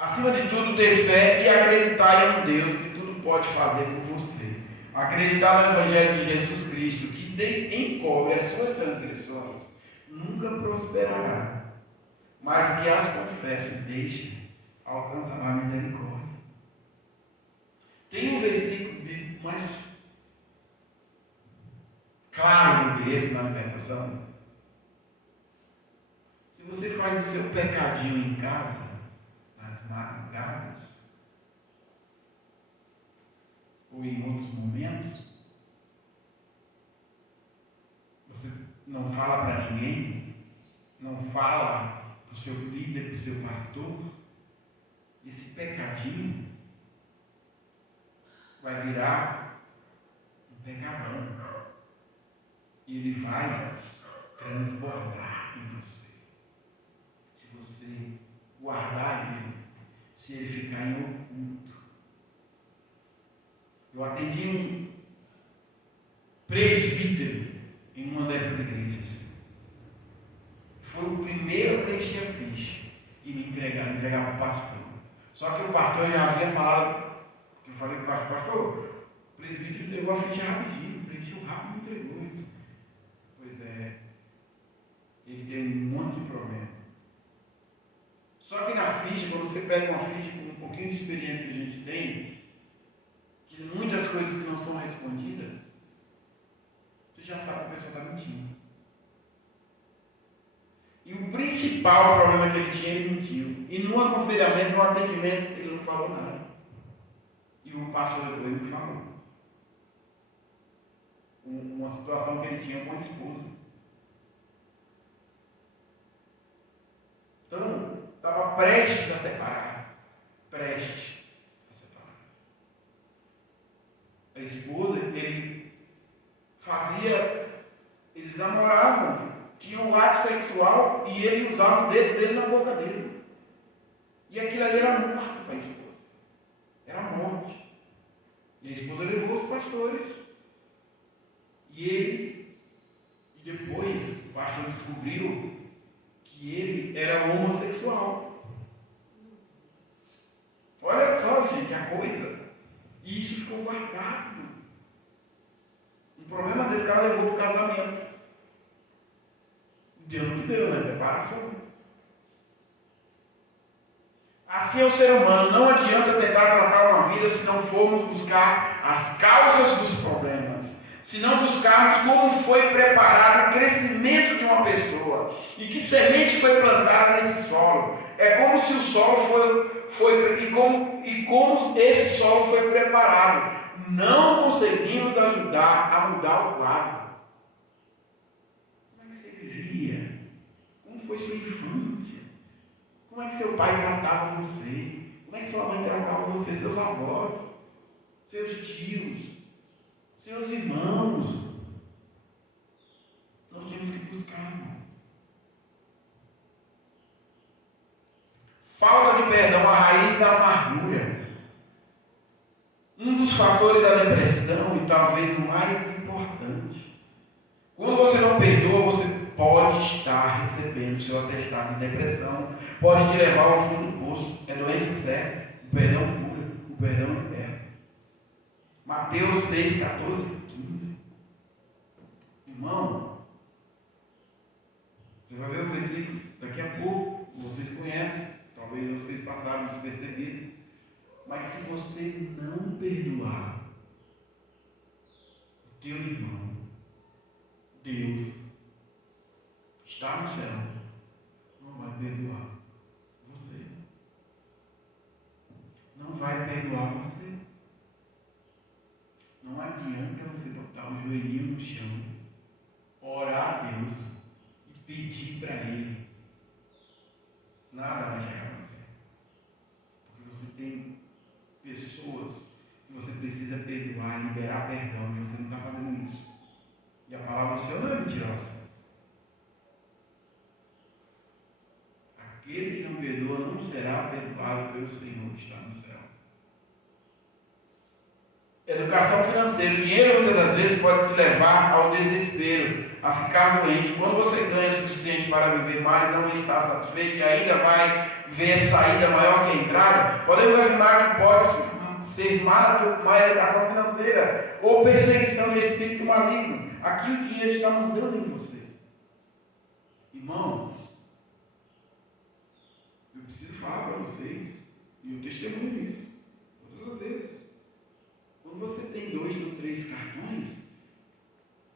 Acima de tudo, ter fé e acreditar em um Deus que tudo pode fazer por você. Acreditar no Evangelho de Jesus Cristo, que encobre as suas transgressões, nunca prosperará, mas que as confesse e deixe, alcançará a misericórdia. Tem um versículo mais claro do que esse na libertação. Se você faz o seu pecadinho em casa, nas madrugadas, ou em outros momentos, você não fala para ninguém, não fala para o seu líder, para o seu pastor, esse pecadinho vai virar um pecadão. E ele vai transbordar em você. Se você guardar ele, se ele ficar em oculto. Eu atendi um presbítero em uma dessas igrejas. Foi o primeiro a preencher a ficha e me entregar para o pastor. Só que o pastor já havia falado, eu falei para o pastor, o presbítero entregou a ficha rapidinho, preencheu rápido e entregou. Pois é, ele tem um monte de problema. Só que na ficha, quando você pega uma ficha com um pouquinho de experiência que a gente tem, que muitas coisas que não são respondidas, você já sabe que a pessoa está mentindo. E o principal problema que ele tinha, ele mentiu. E no aconselhamento, no atendimento, ele não falou nada. E o pastor depois me falou. Uma situação que ele tinha com a esposa. Então, estava prestes a separar. Prestes a separar. A esposa, eles namoravam, tinham um ato sexual e ele usava o dedo dele na boca dele. E aquilo ali era morte para a esposa. Era morte. E a esposa levou os pastores. E depois o pastor descobriu que ele era homossexual. Olha só, gente, a coisa. E isso ficou guardado. Um problema desse cara levou para o casamento. Deu no que deu, né? Separação. Assim é o ser humano. Não adianta tentar tratar uma vida se não formos buscar as causas dos problemas. Se não buscarmos como foi preparado o crescimento de uma pessoa e que semente foi plantada nesse solo. É como se o solo e como esse solo foi preparado. Não conseguimos ajudar a mudar o quadro. Como é que você vivia? Como foi sua infância? Como é que seu pai tratava você? Como é que sua mãe tratava você? Seus avós? Seus tios? Seus irmãos? Nós temos que buscar, irmão. Falta de perdão, a raiz da amargura. Um dos fatores da depressão, e talvez o mais importante. Quando você não perdoa, você pode estar recebendo seu atestado de depressão, pode te levar ao fundo do poço. É doença certa. O perdão cura, o perdão liberta. Mateus 6, 14, 15. Irmão, você vai ver o versículo daqui a pouco, vocês conhecem, talvez vocês passaram despercebido. Mas se você não perdoar o teu irmão, Deus está no céu, não vai perdoar você. Não vai perdoar você. Não adianta você botar o joelhinho no chão, orar a Deus e pedir para Ele. Nada vai chegar a você. Porque você tem pessoas que você precisa perdoar, liberar perdão, e você não está fazendo isso. E a palavra do Senhor não é mentirosa. Aquele que não perdoa não será perdoado pelo Senhor que está no céu. Educação financeira. O dinheiro muitas das vezes pode te levar ao desespero. a ficar doente. Quando você ganha o suficiente para viver mais, não está satisfeito e ainda vai ver saída maior que a entrada, podemos afirmar que pode ser má educação financeira ou perseguição de espírito maligno. Aqui o dinheiro está mandando em você. Irmão, eu preciso falar para vocês, e eu testemunho isso todas as vezes. Quando você tem 2 ou 3 cartões,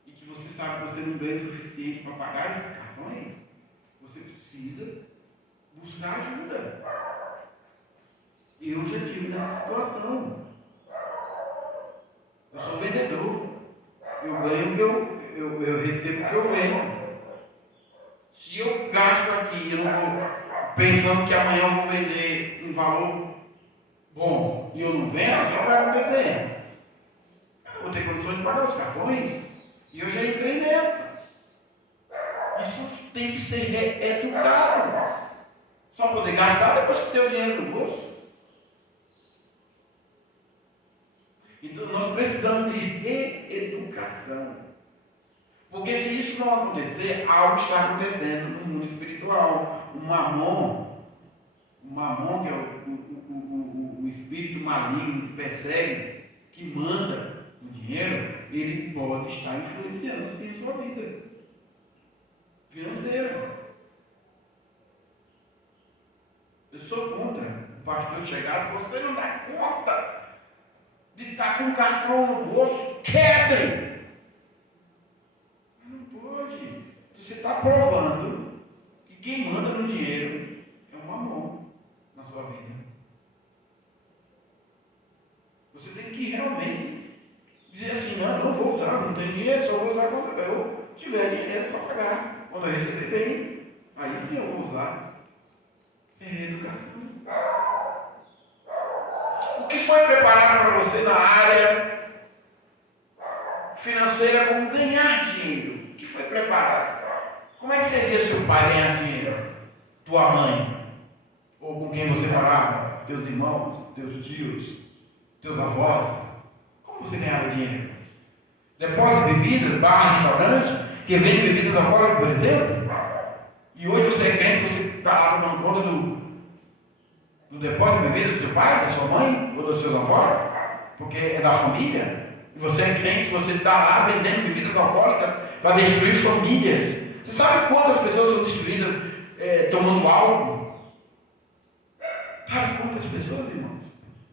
e que você sabe que você não ganha o suficiente para pagar esses cartões, você precisa buscar ajuda. Eu já tive nessa situação. Eu sou vendedor. Eu ganho o que eu recebo o que eu vendo. Se eu gasto aqui, eu não vou pensando que amanhã eu vou vender um valor bom e eu não vendo, o que vai acontecer? Eu vou ter condições de pagar os cartões. E eu já entrei nessa. Isso tem que ser educado. Só poder gastar depois que tem o dinheiro no bolso. Então nós precisamos de reeducação. Porque se isso não acontecer, algo está acontecendo no mundo espiritual. O mamon que é o espírito maligno que persegue, que manda o dinheiro, ele pode estar influenciando sim a sua vida financeira. Eu sou contra o pastor chegar, se você não dá conta de estar com um cartão no bolso, quebre! Não pode. Você está provando que quem manda no dinheiro é um mamon na sua vida. Você tem que realmente dizer assim, não vou usar, não tenho dinheiro, só vou usar quando eu tiver dinheiro para pagar. Quando eu receber bem, aí sim eu vou usar. É educação. O que foi preparado para você na área financeira como ganhar dinheiro? O que foi preparado? Como é que você via seu pai ganhar dinheiro? Tua mãe? Ou com quem você morava? Teus irmãos? Teus tios? Teus avós? Como você ganhava dinheiro? Depósito de bebida, bar, restaurante, que vende bebidas alcoólicas, por exemplo? E hoje você é crente, você está lá tomando conta do depósito de bebida do seu pai, da sua mãe, ou dos seus avós, porque é da família, e você é crente, você está lá vendendo bebidas alcoólicas para destruir famílias. Você sabe quantas pessoas são destruídas tomando álcool? Sabe quantas pessoas, irmãos?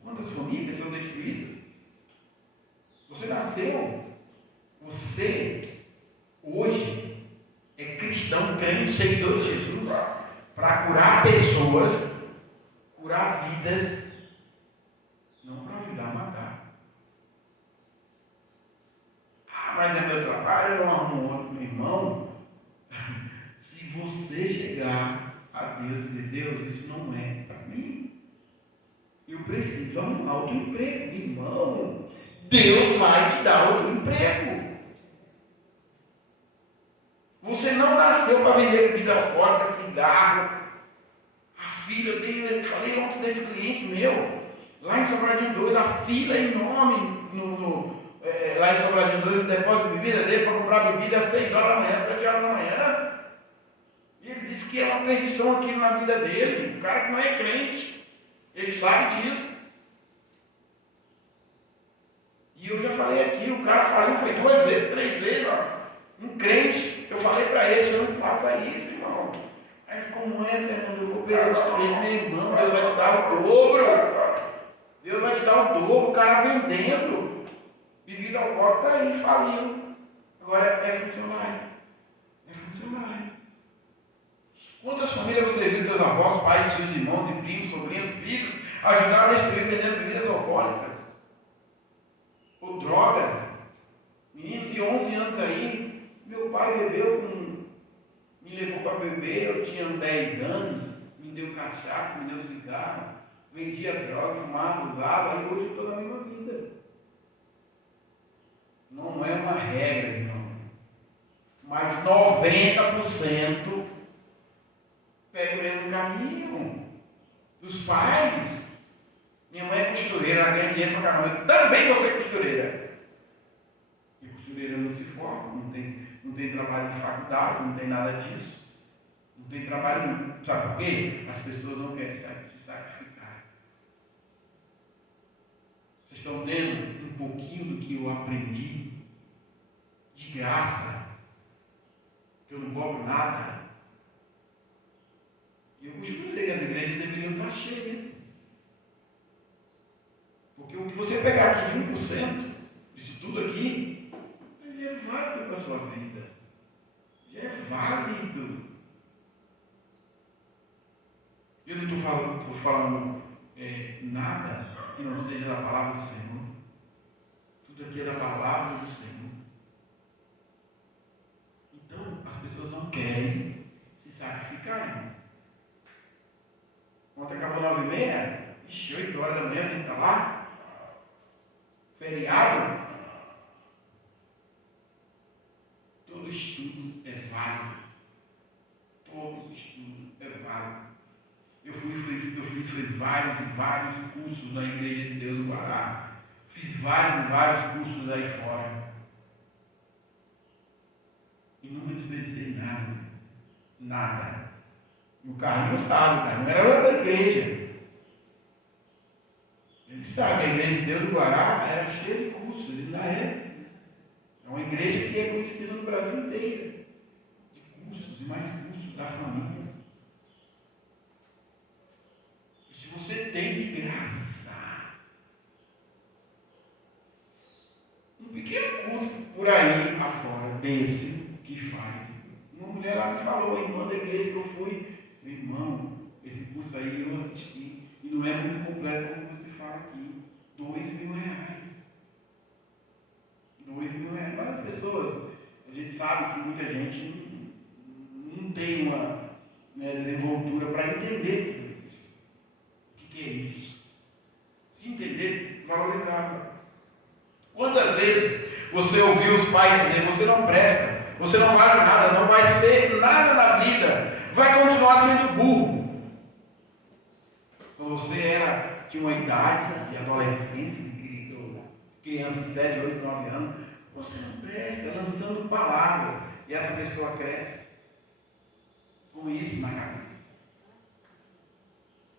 Quantas famílias são destruídas? Você nasceu, você hoje é cristão, crente, seguidor de Jesus, para curar pessoas, curar vidas, não para ajudar a matar. Mas é meu trabalho, eu não arrumo outro. Meu irmão, se você chegar a Deus e dizer, Deus, isso não é para mim, eu preciso arrumar outro emprego. Irmão, Deus vai te dar outro emprego. Você não nasceu para vender bebida alcoólica, cigarro. A fila, eu falei ontem desse cliente meu, lá em Sobradinho 2, a fila é enorme lá em Sobradinho 2, no depósito de bebida dele, para comprar bebida às 6 horas da manhã, 7 horas da manhã. E ele disse que é uma perdição aquilo na vida dele. O cara que não é crente, ele sabe disso. E eu já falei aqui, o cara falou, foi 2 vezes, 3 vezes, um crente. Eu falei para ele, você não faça isso, irmão. Mas como é, Fernando? Eu vou perder o cliente, meu irmão, Deus vai te dar o dobro. Deus vai te dar o dobro, o cara vendendo. Bebida alcoólica está aí, faliu. Agora é funcionário. É funcionário. Quantas famílias você viu, teus avós, pais, tios, irmãos, e primos, sobrinhos, filhos, ajudar a destruir vendendo bebidas alcoólicas? Ou drogas? Menino de 11 anos aí, meu pai bebeu, me levou para beber, eu tinha 10 anos, me deu cachaça, me deu cigarro, vendia droga, fumava, usava, e hoje eu estou na mesma vida. Não é uma regra, irmão. Mas 90% pega o mesmo caminho. Dos pais. Minha mãe é costureira, ela ganha dinheiro pra caramba. Eu também vou ser costureira. E costureira não se forma, não Não tem trabalho de faculdade, não tem nada disso. Não tem trabalho nenhum. Sabe por quê? As pessoas não querem se sacrificar. Vocês estão tendo um pouquinho do que eu aprendi de graça, que eu não cobro nada. E eu costumo dizer que as igrejas deveriam estar cheias. Porque o que você pegar aqui de 1%, de tudo aqui, já é válido para a sua vida. Já é válido. Eu não estou falando nada que não seja da palavra do Senhor. Tudo aqui é da palavra do Senhor. Então, as pessoas não querem se sacrificar. Ontem acabou 9h30, 8 horas da manhã, tem que estar lá. Feriado. Todo estudo é válido. Todo estudo é válido. Eu fiz vários e vários cursos na Igreja de Deus do Pará. Fiz vários e vários cursos aí fora. E nunca desperdicei nada. Nada. O Carlinhos sabe, o Carlinhos era da igreja. Ele sabe que a Igreja de Deus do Guará era cheia de cursos, e ainda é. É uma igreja que é conhecida no Brasil inteiro. De cursos e mais cursos da família. E se você tem de graça um pequeno curso por aí afora, desse que faz. Uma mulher lá me falou, a irmã da igreja que eu fui, meu irmão, esse curso aí eu assisti, e não é muito completo como você fala aqui. R$2.000. R$2.000. Várias pessoas, a gente sabe que muita gente não tem uma desenvoltura para entender tudo isso. O que é isso? Se entendesse, valorizava. Quantas vezes você ouviu os pais dizer, você não presta, você não vale nada, não vai ser nada na vida, vai continuar sendo burro. Quando você tinha uma idade de adolescência, de criança de 7, 8, 9 anos, você não presta, lançando palavras, e essa pessoa cresce com isso na cabeça.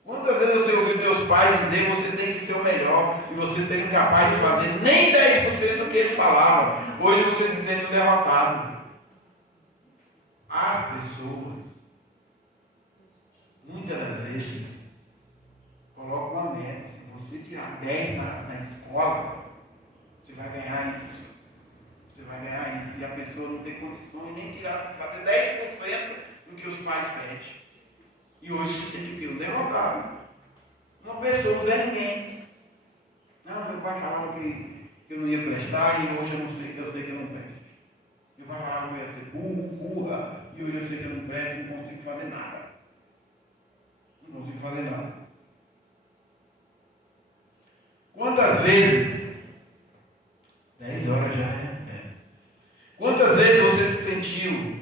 Quantas vezes você ouviu teus pais dizer que você tem que ser o melhor e você ser incapaz de fazer nem 10% do que ele falava? Hoje você se sente derrotado. As pessoas, muitas das vezes, colocam uma meta. Se você tirar 10 na escola, você vai ganhar isso. Você vai ganhar isso. E a pessoa não tem condições nem fazer 10% do que os pais pedem. E hoje se sente aquilo derrotado. Uma pessoa não é ninguém. Não, meu pai falava que eu não ia prestar e hoje eu sei que eu não presto. Meu pai falava que eu ia ser burra, e hoje eu sei que eu não presto e não consigo fazer nada. Não consigo fazer nada. Quantas vezes? 10 horas já é. Quantas vezes você se sentiu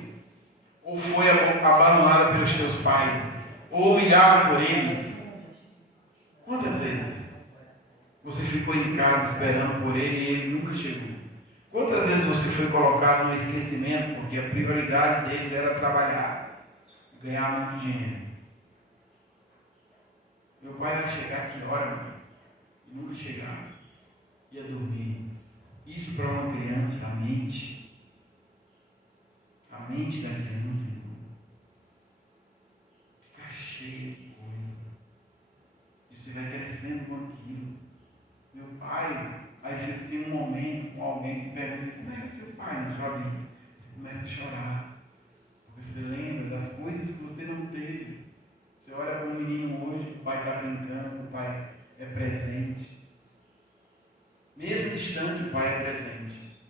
ou foi abandonada pelos teus pais? Ou humilhado por eles? Quantas vezes você ficou em casa esperando por ele e ele nunca chegou? Quantas vezes você foi colocado no esquecimento porque a prioridade deles era trabalhar, ganhar muito dinheiro? Meu pai vai chegar que hora, mãe? E nunca chegava. Ia dormir. Isso para uma criança, a mente da criança, fica cheia de coisa. E você vai crescendo com aquilo. Meu pai, aí você tem um momento com alguém que pergunta, como é que seu pai na sua vida? Você começa a chorar. Porque você lembra das coisas que você não teve. Você olha para um menino hoje, o pai está brincando, o pai é presente. Mesmo distante, o pai é presente.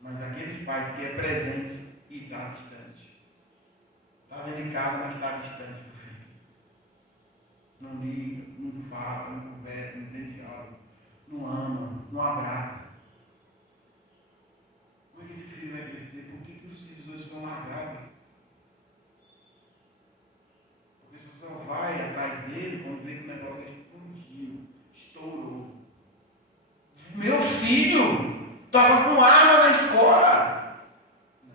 Mas aqueles pais que é presente e está distante. Está dedicado, mas está distante do filho. Não liga, não fala, não conversa, não tem diálogo. Não ama, não abraça. Como é que esse filho vai crescer? Por que os filhos hoje estão largados? Porque você só vai atrás dele quando vê que o negócio explodiu, estourou. Meu filho estava com arma na escola. Não.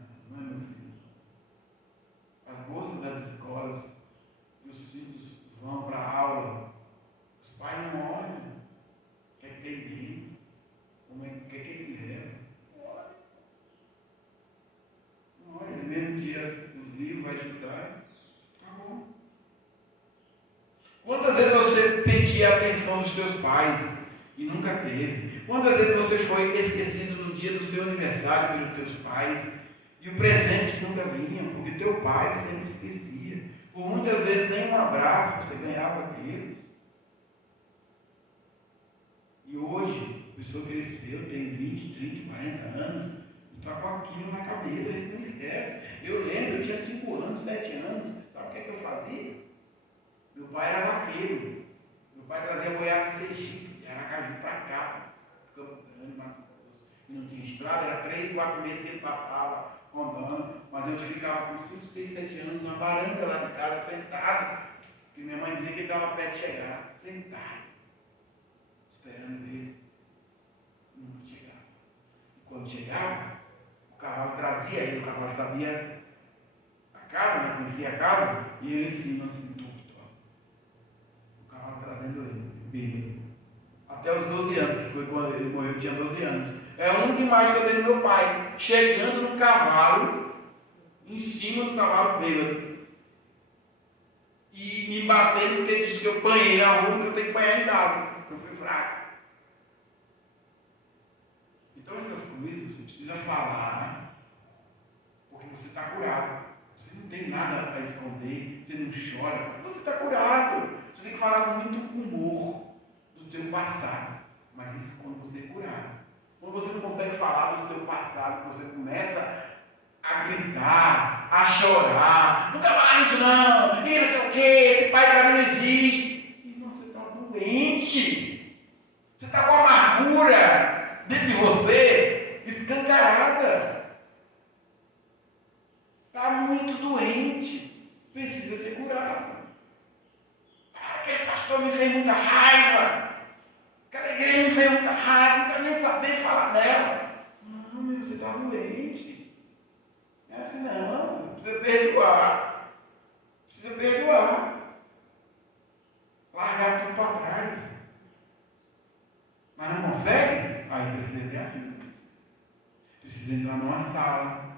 Quantas vezes você pedia a atenção dos teus pais e nunca teve? Quantas vezes você foi esquecido no dia do seu aniversário pelos teus pais e o presente nunca vinha, porque teu pai sempre esquecia? Por muitas vezes nem um abraço você ganhava deles. E hoje, a pessoa cresceu, tem 20, 30, 40 anos, e está com aquilo na cabeça, a gente não esquece. Eu lembro, eu tinha 5 anos, 7 anos, sabe o que, eu fazia? Meu pai era vaqueiro, meu pai trazia goiaba de Sergipe, de Aracaju para cá, Campo Grande, Mato Grosso, e não tinha estrada, era 3, 4 meses que ele passava andando, mas eu ficava com 5, 6, 7 anos na varanda lá de casa, sentado, porque minha mãe dizia que ele estava perto de chegar, sentado, esperando ele, nunca chegava. E quando chegava, o cavalo trazia ele, o cavalo sabia a casa, né? Conhecia a casa, e ele em cima assim, o cavalo trazendo ele, bêbado. Até os 12 anos, que foi quando ele morreu, eu tinha 12 anos. É a única imagem que eu tenho do meu pai, chegando no cavalo, em cima do cavalo bêbado. E me batendo porque ele disse que eu apanhei na rua, que eu tenho que apanhar em casa. Eu fui fraco. Então essas coisas você precisa falar, porque você está curado. Você não tem nada a esconder, você não chora, porque você está curado. Você tem que falar com muito humor do teu passado. Mas isso quando você é curado. Quando você não consegue falar do teu passado, você começa a gritar, a chorar, nunca mais isso não, e não sei o que, esse pai para mim não existe. Irmão, você está doente. Você está com amargura dentro de você, escancarada. Está muito doente. Precisa ser curado. Aquele pastor me fez muita raiva. Aquela igreja me fez muita raiva. Não quero nem saber falar dela. Não, meu, você está doente. Não é assim não. Você precisa perdoar. Precisa perdoar. Largar tudo para trás. Mas não consegue? Aí precisa de ajuda. Precisa entrar numa sala.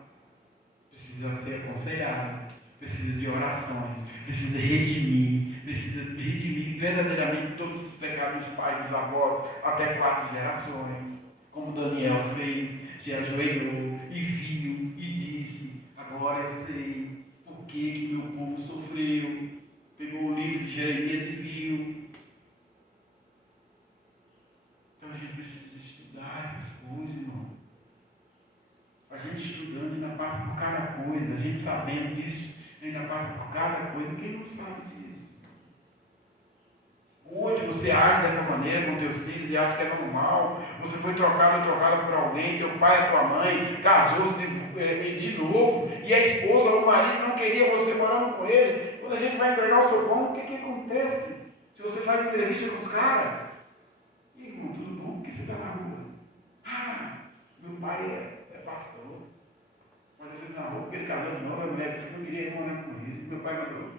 Precisa ser aconselhado. Precisa de orações. Precisa redimir. Precisa redimir verdadeiramente todos os pecados dos pais, dos avós, até 4 gerações. Como Daniel fez, se ajoelhou e viu e disse: agora eu sei por que meu povo sofreu. Pegou o livro de Jeremias e viu. Então a gente precisa estudar essas coisas, irmão. A gente estudando ainda passa por cada coisa, a gente sabendo disso, ainda passa por cada coisa. Quem não sabe disso? Hoje você age dessa maneira com teus filhos e acha que é normal. Você foi trocado ou trocada por alguém, teu pai, a tua mãe, casou-se de novo, e a esposa ou o marido não queria você morando com ele. Quando a gente vai entregar o seu pão, o que acontece? Se você faz entrevista com os caras, e irmão, tudo bom? Por que você está na rua? Ah, meu pai é pastor. Mas eu fico na rua porque ele casou de novo, a mulher disse que não queria ir morar com ele. Meu pai mandou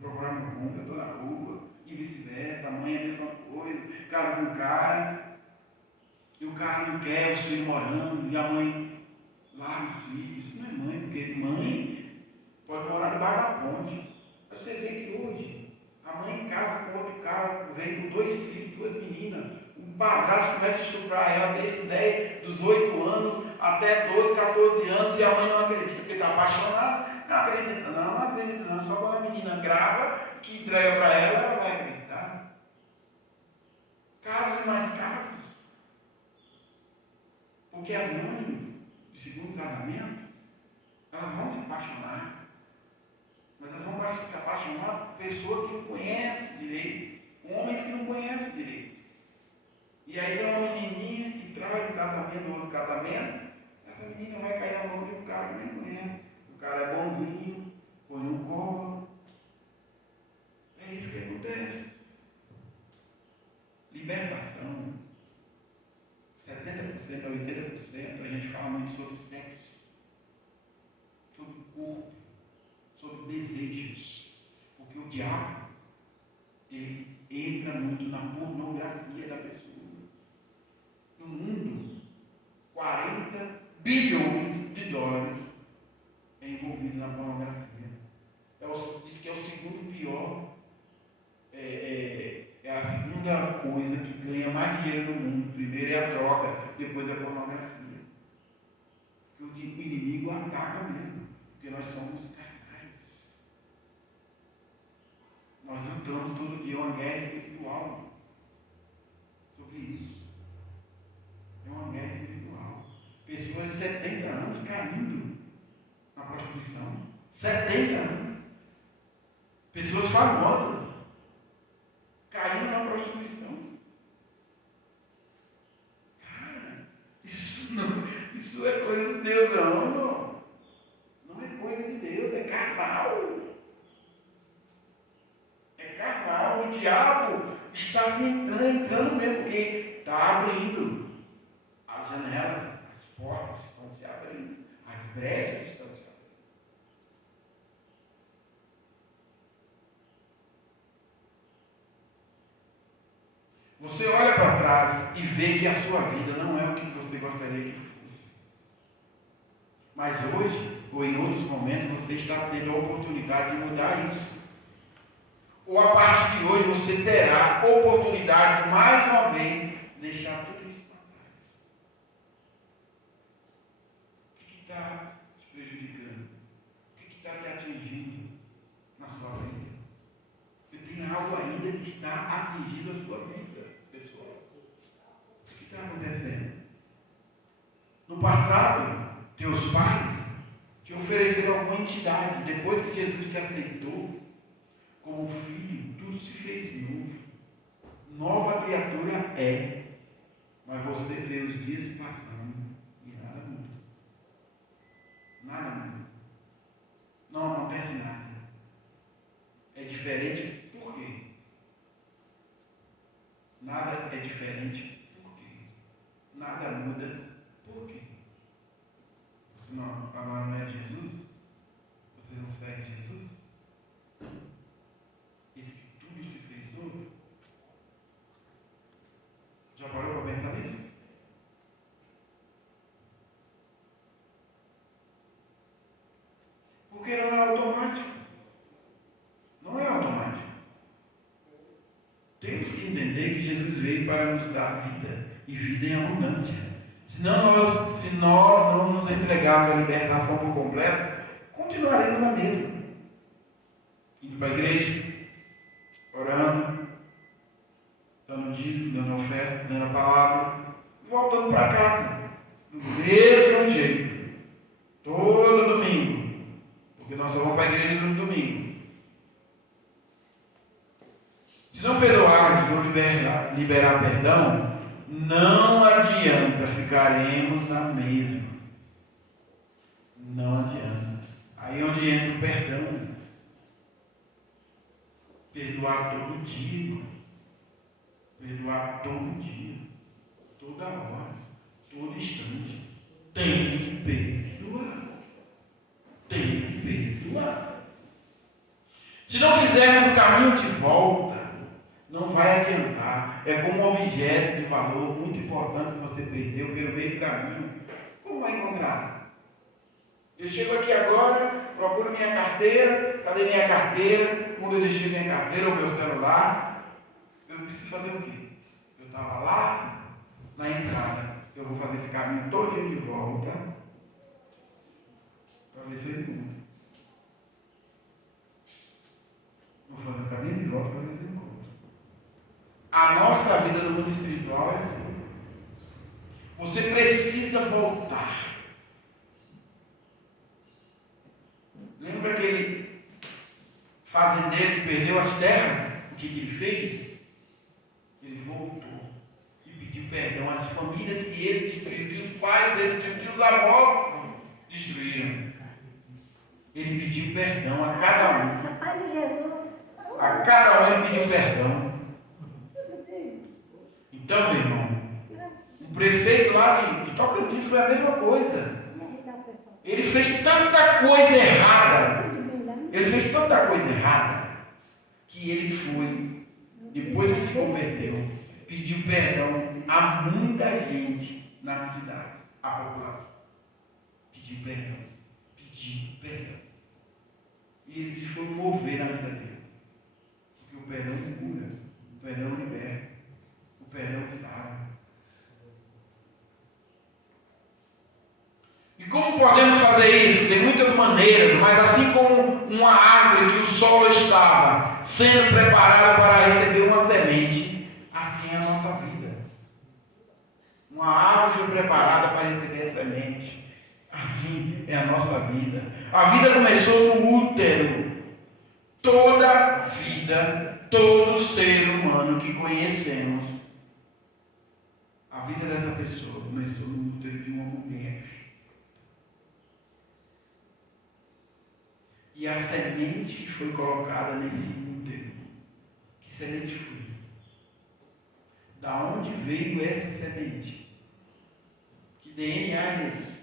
procurar meu rumo, eu estou na rua. E vice-versa, a mãe é a mesma coisa, casa com o cara, e o cara não quer o filho morando, e a mãe larga o filho. Isso não é mãe, porque mãe pode morar debaixo da ponte. Você vê que hoje a mãe casa com outro cara, vem com 2 filhos, 2 meninas, o padrasto começa a estuprar ela desde dos 8 anos até 12, 14 anos, e a mãe não acredita, porque está apaixonada. Não acredita não, só quando a menina grava, que entrega para ela, ela vai acreditar. Casos e mais casos. Porque as mães, de segundo casamento, elas vão se apaixonar. Mas elas vão se apaixonar por pessoas que não conhecem direito. Homens que não conhecem direito. E aí tem uma menininha que traz um casamento, outro casamento. Essa menina vai cair na mão de um cara que nem conhece. O cara é bonzinho, põe no colo. É isso que acontece. Libertação. 70% a 80% a gente fala muito sobre sexo, sobre o corpo, sobre desejos. Porque o diabo, ele entra muito na pornografia da pessoa. No mundo, 40 bilhões de dólares é envolvido na pornografia. Diz que é o segundo pior segunda coisa que ganha mais dinheiro no mundo. Primeiro é a droga, depois é a pornografia. Porque o inimigo ataca mesmo, porque nós somos carnais. Nós lutamos todo dia uma guerra espiritual sobre isso. É uma guerra espiritual. Pessoas de 70 anos caindo na prostituição. 70 anos. Pessoas famosas caindo na prostituição. Cara, isso é coisa de Deus, não. Não é coisa de Deus, é carnal. É carnal. O diabo está se entrando mesmo, porque está abrindo as janelas, as portas estão se abrindo, as brechas estão se abrindo. Você olha para trás e vê que a sua vida não é o que você gostaria que fosse. Mas hoje, ou em outros momentos, você está tendo a oportunidade de mudar isso. Ou a partir de hoje você terá a oportunidade de, mais uma vez, deixar tudo isso para trás. O que está te prejudicando? O que está te atingindo na sua vida? Porque tem algo ainda que está atingindo a sua vida. O que está acontecendo? No passado, teus pais te ofereceram alguma entidade. Depois que Jesus te aceitou como filho, tudo se fez novo. Nova criatura é. Mas você vê os dias passando e nada muda. Nada muda. Não acontece nada. É diferente por quê? Nada é diferente. Nada muda. Por quê? Não, agora não é Jesus? Você não segue Jesus? Isso que tudo se fez novo? Já parou para pensar nisso? Porque não é automático. Não é automático. Temos que entender que Jesus veio para nos dar vida. E vida em abundância. Se nós não nos entregarmos a libertação por completo, continuaremos na mesma. Indo para a igreja, orando, dando dízimo, dando oferta, dando a palavra, voltando para casa, do mesmo jeito, todo domingo, porque nós só vamos para a igreja no domingo. Se não perdoarmos ou liberar perdão, não adianta, ficaremos na mesma. Não adianta. Aí é onde entra o perdão. Perdoar todo dia. Perdoar todo dia. Toda hora. Todo instante. Tem que perdoar. Tem que perdoar. Se não fizermos o caminho de volta, não vai adiantar. É como um objeto de valor muito importante que você perdeu pelo meio do caminho. Como vai encontrar? Eu chego aqui agora, procuro minha carteira. Cadê minha carteira? Quando eu deixei minha carteira ou meu celular, eu preciso fazer o quê? Eu estava lá na entrada. Eu vou fazer esse caminho todo de volta para ver se eu encontro. Vou fazer o caminho de volta para ver se eu encontro. A nossa vida no mundo espiritual é assim. Você precisa voltar. Lembra aquele fazendeiro que perdeu as terras? O que ele fez? Ele voltou e pediu perdão às famílias que ele destruiu, que os pais dele, que os avós destruíram. Ele pediu perdão a cada um. Pai de Jesus. A cada um ele pediu perdão. Então, meu irmão, o prefeito lá de Tocantins foi a mesma coisa. Ele fez tanta coisa errada. Ele fez tanta coisa errada que ele foi, depois que se converteu, pediu perdão a muita gente na cidade, a população. Pediu perdão. Pediu perdão. E ele foi mover na vida dele. Porque o perdão cura, o perdão libera. uma árvore que o solo estava sendo preparado para receber uma semente, assim é a nossa vida. Uma árvore foi preparada para receber a semente. Assim é a nossa vida. A vida começou no útero. Toda vida, todo ser humano que conhecemos, a vida dessa pessoa começou no útero de uma mulher. E a semente que foi colocada nesse útero, que semente foi? Da onde veio essa semente? Que DNA é esse?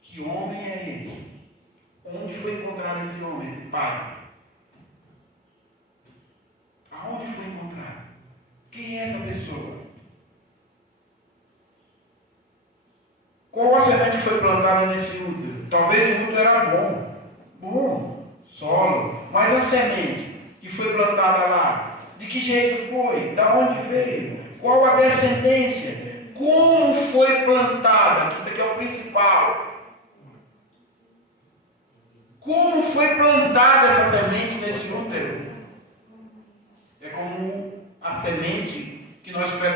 Que homem é esse? Onde foi encontrado esse homem, esse pai? Aonde foi encontrado? Quem é essa pessoa? Qual a semente que foi plantada nesse útero? Talvez o útero era bom, solo. Mas a semente que foi plantada lá, de que jeito foi? Da onde veio? Qual a descendência? Como foi plantada? Isso aqui é o principal. Como foi plantada essa semente nesse útero? É como a semente que nós